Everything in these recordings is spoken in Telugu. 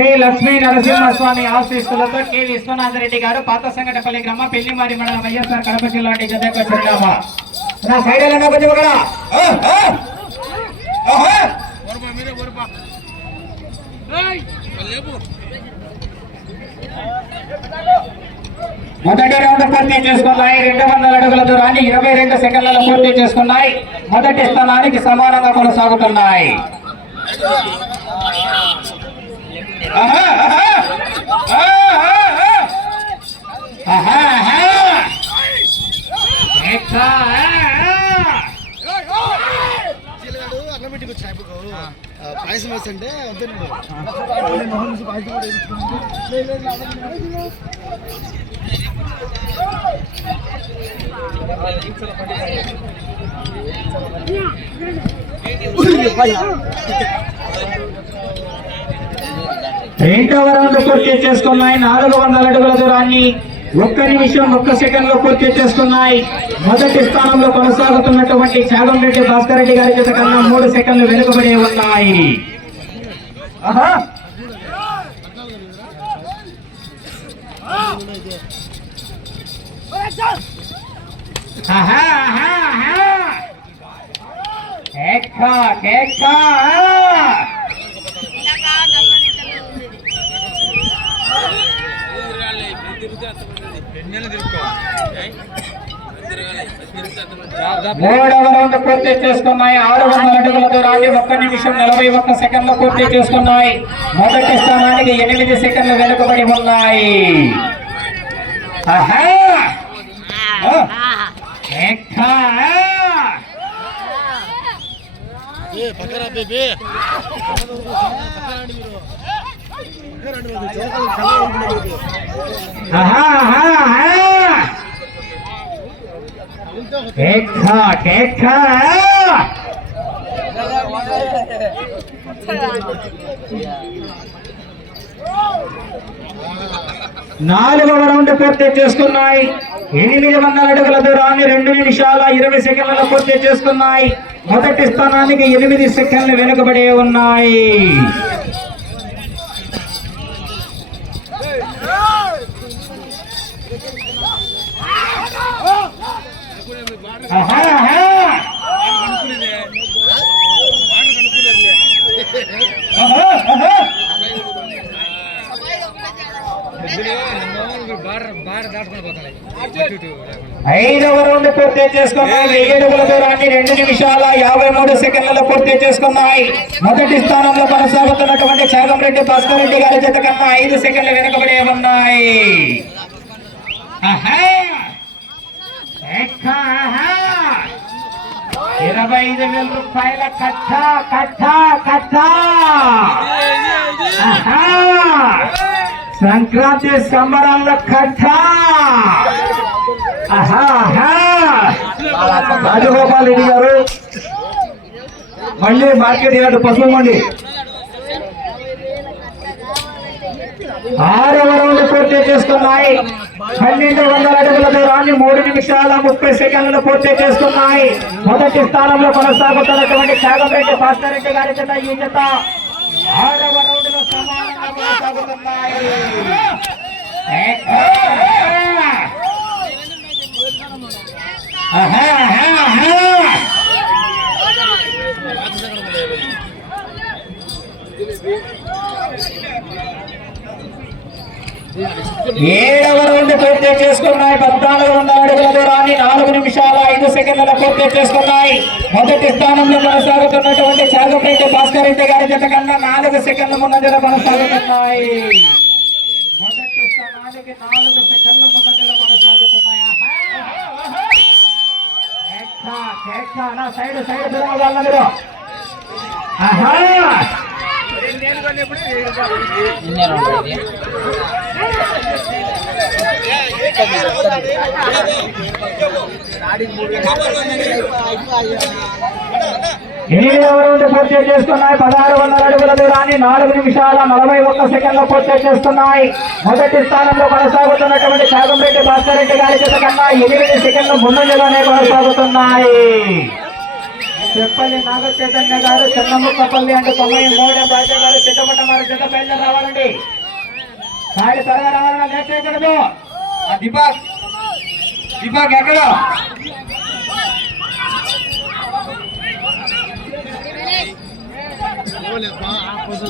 శ్రీ లక్ష్మీ నరసింహస్వామి ఆశీస్సులతో కె విశ్వనాథ రెడ్డి గారు పాత సంగటపల్లి గ్రామ పెళ్ళిమారి మండలం వైఎస్ఆర్ కడప జిల్లా నుండి జతకు చిరునామా. నా సైడ్ ఎలా కొంచెం ఇక్కడ మొదటి రౌండ్ పూర్తి చేసుకున్నాయి. రెండు వందల అడుగుల దూరాన్ని ఇరవై రెండు సెకండ్లలో పూర్తి చేసుకున్నాయి. మొదటి స్థానానికి సమానంగా కొనసాగుతున్నాయి. ఆహా, ఆహా. ఆహా, ఆహా. ఆహా, పాయసం రెండవ రౌండ్ పూర్తి చేసుకున్నాయి. నాలుగు వందల అడుగుల దూరాన్ని ఒక్క నిమిషం ఒక్క సెకండ్లో పూర్తి చేసుకున్నాయి. మొదటి స్థానంలో కొనసాగుతున్నటువంటి చాగంరెడ్డి భాస్కర్ రెడ్డి గారి చేత కన్నా మూడు సెకండ్లు వెనుకబడి ఉన్నాయి. ఆహా. ఆహా, ఆహా, ఆహా. ఎక్కా, ఎక్కా. మూడవ రౌండ్ పూర్తి చేసుకున్నాయి. ఆరు వందల అడుగుల దూరాన్ని ఒక్క నిమిషం నలభై ఒక్క సెకండ్లు పూర్తి చేసుకున్నాయి. మొదటి స్థానానికి ఎనిమిది సెకండ్లు వెనుకబడి ఉన్నాయి. ఆహా! నాలుగవ రౌండ్ పూర్తి చేసుకున్నాయి. ఎనిమిది వందల అడుగుల దూరాన్ని రెండు నిమిషాల ఇరవై సెకండ్లలో పూర్తి చేసుకున్నాయి. మొదటి స్థానానికి ఎనిమిది సెకండ్లు వెనుకబడి ఉన్నాయి. ఐదవ రౌండ్ పూర్తి చేసుకున్నాయి. ఏడుగుల దూరాన్ని రెండు నిమిషాల యాభై మూడు సెకండ్లలో పూర్తి చేసుకున్నాయి. మొదటి స్థానంలో కొనసాగుతున్నటువంటి చాగంరెడ్డి భాస్కర్ రెడ్డి గారి జత కన్నా ఐదు సెకండ్లు వెనుకబడి ఉన్నాయి. ఆహా! ఇరవై ఐదు వేల రూపాయల కట్ట కట్ట కట్ట సంక్రాంతి సంబరాల కట్ట రాజగోపాల్ రెడ్డి గారు. మళ్ళీ మార్కెట్ ఇలాంటి పసుపు మండి ఆరవ రౌండ్ పూర్తి చేస్తున్నాయి పన్నెండు వందల అడుగుల దూరాన్ని మూడు నిమిషాల ముప్పై సెకండ్లు పూర్తి చేస్తున్నాయి మొదటి స్థానంలో కొనసాగుతున్నటువంటి త్యాగంరెడ్డి భాస్కర్ రెడ్డి గారి జత ఈ జత ఆరవ రౌండ్లో సమానంగా కొనసాగుతున్నాయి. ఏడవ మంది పూర్తి చేసుకున్నాయి. పద్నాలుగు వందల అడుగుల దూరాన్ని నాలుగు నిమిషాల ఐదు సెకండ్ల పూర్తి చేసుకున్నాయి. మొదటి స్థానంలో కొనసాగుతున్నటువంటి చాగపేట భాస్కర్ రెడ్డి గారి జత కన్నా నాలుగు సెకండ్ల ముందంజల కొనసాగుతున్నాయి. మొదటి స్థానానికి నాలుగు సెకండ్ల ముందంజల కొనసాగుతున్నాయి. సైడ్ సైడ్ తిరగగలరు ఆహా! ఎనిమిది రౌండ్ పూర్తి చేస్తున్నాయి. పదహారు వందల అడుగుల దూరాన్ని నాలుగు నిమిషాల నలభై ఒక్క సెకండ్లు పూర్తి చేస్తున్నాయి. మొదటి స్థానంలో కొనసాగుతున్నటువంటి చాగంరెడ్డి భాస్కర్ రెడ్డి గారి చేత కన్నా ఎనిమిది సెకండ్లు ముందంజలోనే కొనసాగుతున్నాయి. చెప్పల్లి నాగ చైతన్య గారు చెన్నముక్కపల్లి అంటే తొమ్మిది మోడే బాధ్య గారు చిట్టపట్ట గారు చిట్ట బయలుదేరి రావాలండి. సాయి త్వరగా రావాలన్నా లేట్ చేయకూడదు ఆ దీపక్ ఎక్కడ?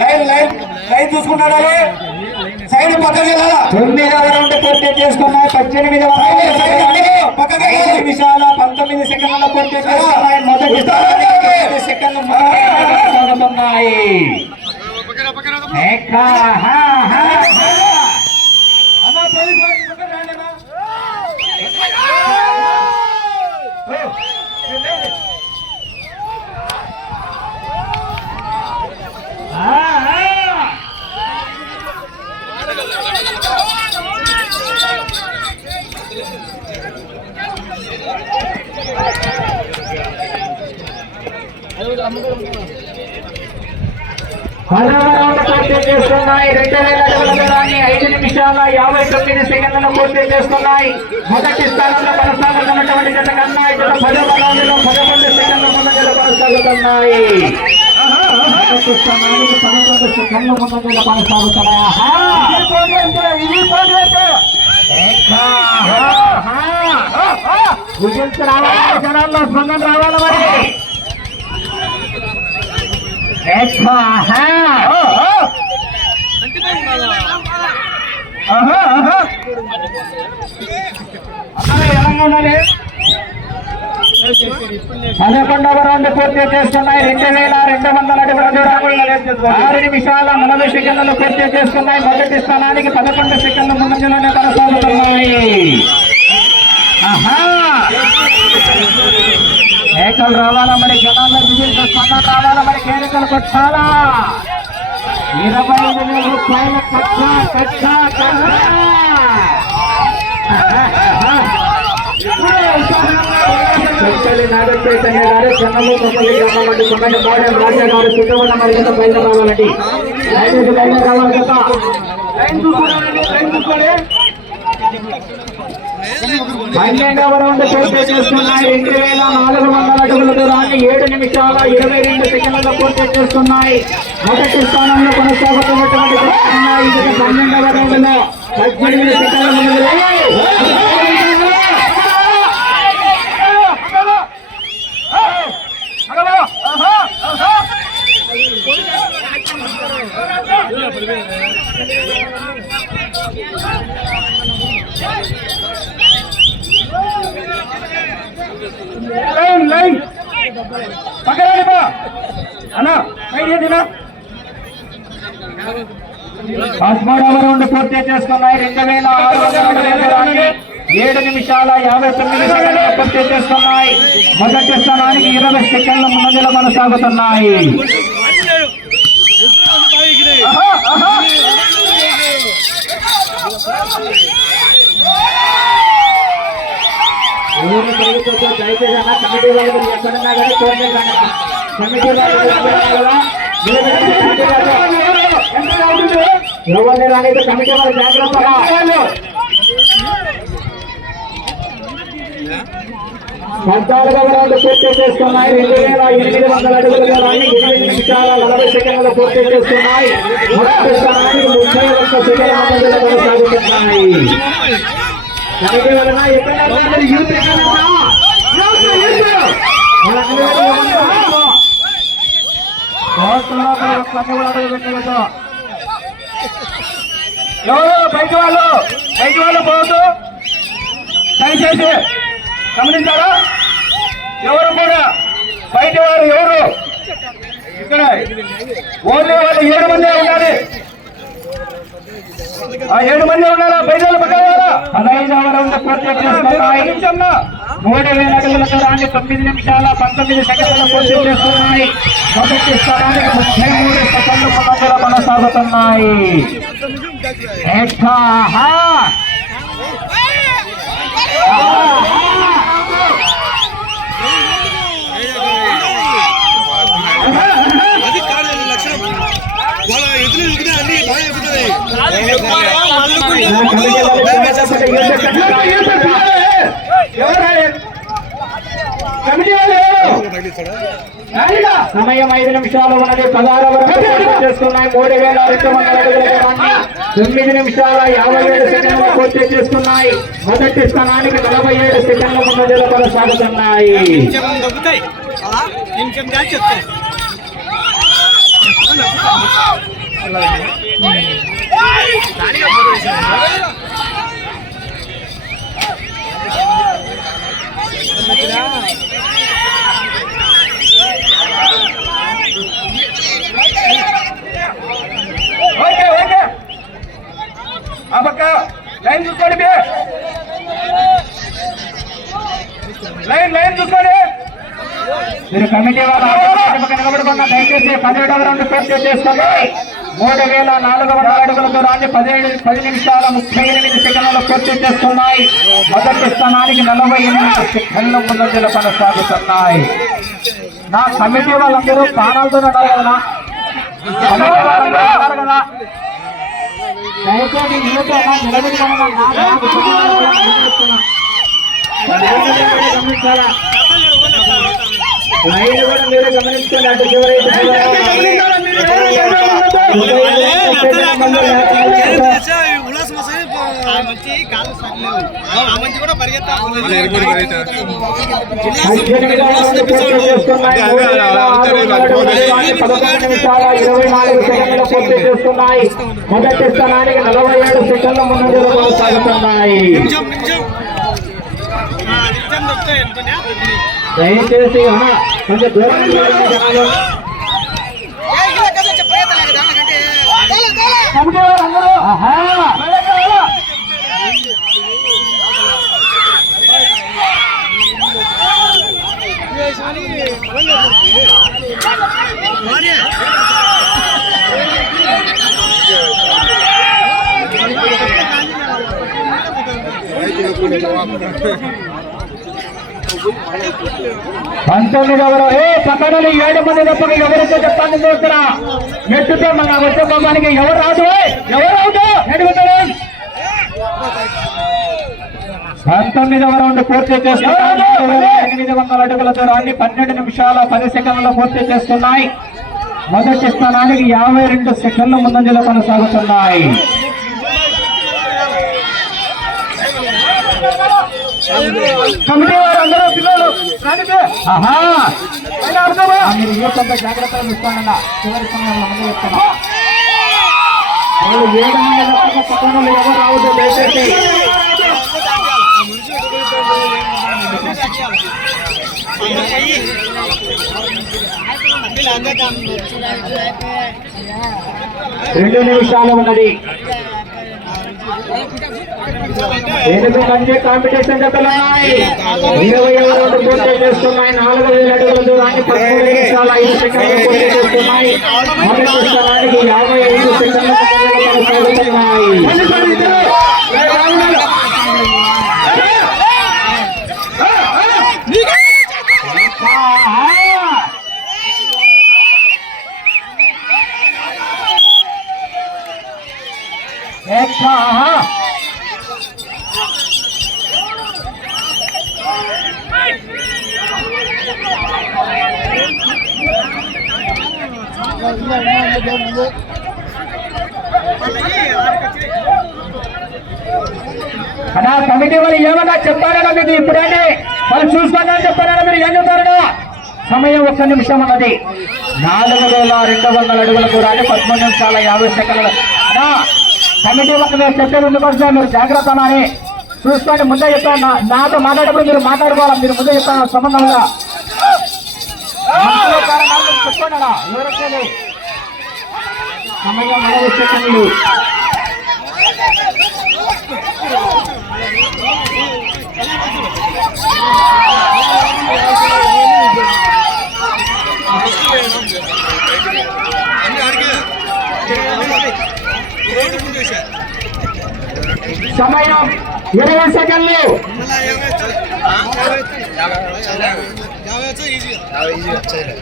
లైన్ లైన్ లైన్ చూసుకున్నాడా సైడ్ పక్కకి వెళ్ళాలా తొమ్మిదవ రౌండ్ పూర్తి చేసుకున్నాయి. పద్దెనిమిదవ ఐదు నిమిషాల పంతొమ్మిది సెకండ్ల పూర్తి చేసుకున్నాయి. మొదటి స్థానానికి తొమ్మిది సెకండ్లు ముందంజలో పదవ రౌండ్ వేల దూరాన్ని ఐదు నిమిషాల యాభై తొమ్మిది సెకండ్లలో పూర్తి చేసుకున్నాయి మొదటి స్థానంలో కొనసాగుతున్నటువంటి జత కన్నా ఇతర పదవ రౌండ్లో పదకొండు సెకండ్ల ముందంజలో కొనసాగుతున్నాయి. మొదటి స్థానానికి పదకొండు సెకండ్ల ముందంజలో కొనసాగుతున్నాయి. రావాలి జనాల్లో స్పందన రావాలి మరి ఏకా, ఆహా! ఆహా, ఆహా. అక్కడ ఎలాగ ఉండాలి పదకొండవ రౌండ్ పూర్తి చేస్తున్నాయి. రెండు వేల రెండు వందల ఆరు నిమిషాల నలభై సెకండ్లు పూర్తి చేసుకున్నాయి మొదటి స్థానానికి పదకొండు సెకండ్ల ముందంజలోనే కొనసాగుతున్నాయి. ఆహా! ఏకలు రావాలా మరి? జనాల్లో దిగులు స్పందన రావాలా మరి? కేరికలు కొట్టాలా? ఇరవై ఐదు వేల రూపాయల చెప్పలి నాగ చైతన్య గారు చెన్నమూకపల్లి గ్రామం అండి కొన్నటి మోడల్ రాజా గారు చుట్టవల్ల మరి ఎంత బయట రావాలండి. లైన్ బయట రావాలి కదా లైన్ చూసుకోండి లైన్ చూసుకోండి. పన్నెండవ రౌండ్ పూర్తి చేస్తున్నాయి రెండు వేల నాలుగు వందల అడుగుల దూరాన్ని ఏడు నిమిషాల ఇరవై రెండు సెకండ్లలో పూర్తి చేస్తున్నాయి మొదటి స్థానంలో కొనసాగుతున్నటువంటి ఇది పన్నెండవ రౌండ్లో పద్దెనిమిది సెకండ్ల ముందు లైన్ లైన్. పక్కన బా అన్నా సైడ్ ఏదినా పదమూడవ రౌండ్ పూర్తి చేసుకున్నాయి. రెండు వేల ఆరు వందల ఏడు నిమిషాల యాభై తొమ్మిది సెకండ్లు పూర్తి చేసుకున్నాయి. మొదటి స్థానానికి ఇరవై సెకండ్ల ముందంజలో కొనసాగుతున్నాయి. ఆహా, ఆహా. ఊరు తిరుగుతూ దయచేసి అన్న కమిటీ వాళ్ళు ఎక్కడన్నా కానీ చూడండి కమిటీ వాళ్ళు ఎక్కడున్నా ఎవరిని రాలేదు కమిటీ వాళ్ళు జాగ్రత్తగా పద్నాలుగవ రౌండ్ పూర్తి చేస్తున్నాయి రెండు వేల ఎనిమిది వందల అడుగుల దూరాన్ని ఎనిమిది నిమిషాల నలభై సెకండ్లు పూర్తి చేస్తున్నాయి మొదటి స్థానానికి ముప్పై ఒక్క సెకండ్ల మధ్యలో కొనసాగుతున్నాయి. ఎవరు బయట వాళ్ళు బయట వాళ్ళు పోవద్దు దయచేసి గమనించారా ఎవరు కూడా బయట వారు ఎవరు? ఇక్కడ ఓన్లీ వాళ్ళు ఏడు మంది ఉండాలి. ఆ ఏడు మంది ఉన్నారా? పదహైదవ రౌండ్ పూర్తి చేసుకున్నాయి. మూడు వేల అడుగుల దూరాన్ని తొమ్మిది నిమిషాల పంతొమ్మిది సెకండ్ల పూర్తి చేస్తున్నాయి మొదటి స్థానానికి ముప్పై మూడు సెకండ్ల ముందంజలో కొనసాగుతున్నాయి ఏకాహా. అది కాదు అది లక్షణం వాళ్ళ ఎదురు ఎదుగుతా అన్ని బాగా ఎదుగుతాయి నా కమిటీ వాళ్ళు చెప్పేటప్పుడు యూత్ ఎక్కడ? యూత్ ఎక్కడ? ఎవరు? కమిటీ వాళ్ళు ఎవరు? నాయుడా. సమయం ఐదు నిమిషాలు ఉన్నది. పదహారు వరకు చేస్తున్నాయి మూడు వేల రెండు వందల తొమ్మిది నిమిషాల యాభై ఏడు సెకండ్లు పూర్తి చేస్తున్నాయి మొదటి స్థానానికి నలభై ఏడు సెకండ్ల ముందంజలో కొనసాగుతున్నాయి నిమిషం దొబ్బుతాయి నిమిషం దాచి చెప్తాయి ఓకే ఓకే. ఆ పక్క లైన్ చూసుకోండి. లైన్ లైన్ చూసుకోండి. మీరు కమిటీ వాళ్ళు నిలబడకుండా దయచేసి పదిహేడవ రౌండ్ పూర్తి చేసుకోండి మూడు వేల నాలుగు వందల అడుగుల దూరాన్ని పదిహేడు పది నిమిషాల ముప్పై ఎనిమిది సెకండ్లు పూర్తి చేస్తున్నాయి మొదటి స్థానానికి నలభై ఎనిమిది సెకండ్ల ముందంజలు కొనసాగుతున్నాయి. నా కమిటీ వాళ్ళందరూ ప్రాణాలతో ఉండాలి కదా. కమిటీ వాళ్ళందరూ ఉన్నారు కదా. దయచేసి నిలబడి నిలబడి గమనించాలా లైన్ కూడా మీరు గమనించుకోండి అటు చివరి ఇటు చివరి. ఉల్లాసం వస్తాయి ఆ మంచి కాలు సర్లేవు ఆ మంచి కూడా మొదటి స్థానానికి నలభై ఏడు సెకండ్ల ముందంజలు కొనసాగుతున్నాయి దయచేసి కొంచెం దూరం పంతొమ్మిది ఎవరు ఏ పక్కన ఏడు మంది తప్పక ఎవరైతే చెప్పండి చూస్తున్న? నెట్టుతో మన వచ్చే ఎవరు రాదు? ఎవరు రాదు? నెట్టుకుంటారు పంతొమ్మిదవ రౌండ్ పూర్తి చేస్తున్నారు ఎనిమిది వందల అడుగుల దూరాన్ని పన్నెండు నిమిషాల పది సెకండ్లు పూర్తి చేస్తున్నాయి. మొదటి స్థానానికి యాభై రెండు సెకండ్ల ముందంజలో కొనసాగుతున్నాయి. కమిటీ వారు అందరూ పిల్లలు మీరు కొంత జాగ్రత్తగా చూస్తానన్న చివరి సమయంలో ముందు చెప్తాను వాళ్ళు ఏడు మంది తప్పక పట్టణంలో ఎవరు రావద్దు దయచేసి రెండు నిమిషాలు ఉన్నది ఎందుకు మంది కాంపిటీషన్ జతలు ఉన్నాయి. ఇరవై రౌండ్ పూర్తి చేస్తున్నాయి. నాలుగు వేల అడుగుల దూరాన్ని పదమూడు నిమిషాల ఐదు సెకండ్లు పూర్తి చేస్తున్నాయి. మొదటి స్థానానికి యాభై ఐదు సెకండ్ల ముందంజలో కొనసాగుతున్నాయి ఆహా! ఎక్కా, ఆహా! అన్నా కమిటీ వాళ్ళు ఏమన్నా చెప్పారన్నా మీకు ఇప్పుడంటే వాళ్ళు చూసుకోండి చెప్పారన్నా మీరు ఏం చెప్తారన్నా? సమయం ఒక్క నిమిషం అన్నది నాలుగు వేల రెండు వందల అడుగుల దూరాన్ని పదమూడు నిమిషాల యాభై సెకండ్లు కమిటీ వాళ్ళు మీరు చెప్పేది ఎందుకు మీరు జాగ్రత్త అని. చూసుకోండి ముందే చెప్తాను నా- నాతో మాట్లాడేటప్పుడు మీరు మాట్లాడుకోవాలి? మీరు ముందే చెప్తాను సంబంధంగా మీరు చెప్పండి అలా సమయం నలభై సెకండ్లు సమయం ఇరవై సెకండ్లు వచ్చాయి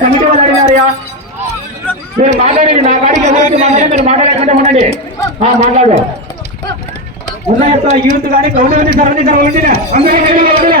కమిటీ వాళ్ళు అడిగారయ్యా మీరు మాట్లాడండి నా కాడికి ఎవరికి మాట్లాడి మీరు మాట్లాడకుండా ఉండండి. మాట్లాడు. ఉన్న యొక్క యూత్ కానీ కౌంటర్ సర్వీస్ అందరికీ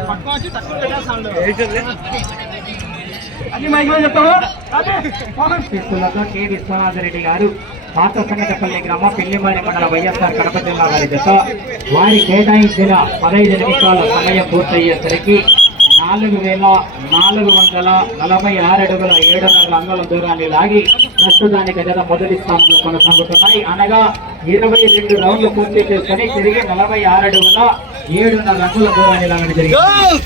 బయటికి రా. అన్ని కె విశ్వనాథరెడ్డి గారు పాత సంగతపల్లి గ్రామ పెళ్ళిమారి మండల వైఎస్ఆర్ కడప జిల్లా వారి జత వారి కేటాయించిన పదహైదు నిమిషాల సమయం పూర్తయ్యేసరికి నాలుగు వేల నాలుగు వందల నలభై ఆరు అడుగుల ఏడున్నర అంగుళం దూరాన్ని లాగి ప్రస్తుతానికి గత మొదటి స్థానంలో కొనసాగుతున్నాయి. అనగా ఇరవై రెండు రౌండ్లు పూర్తి చేసుకుని తిరిగి నలభై ఆరు అడుగుల ఏడున్నర అంగుళం దూరాన్ని లాగడం జరిగింది.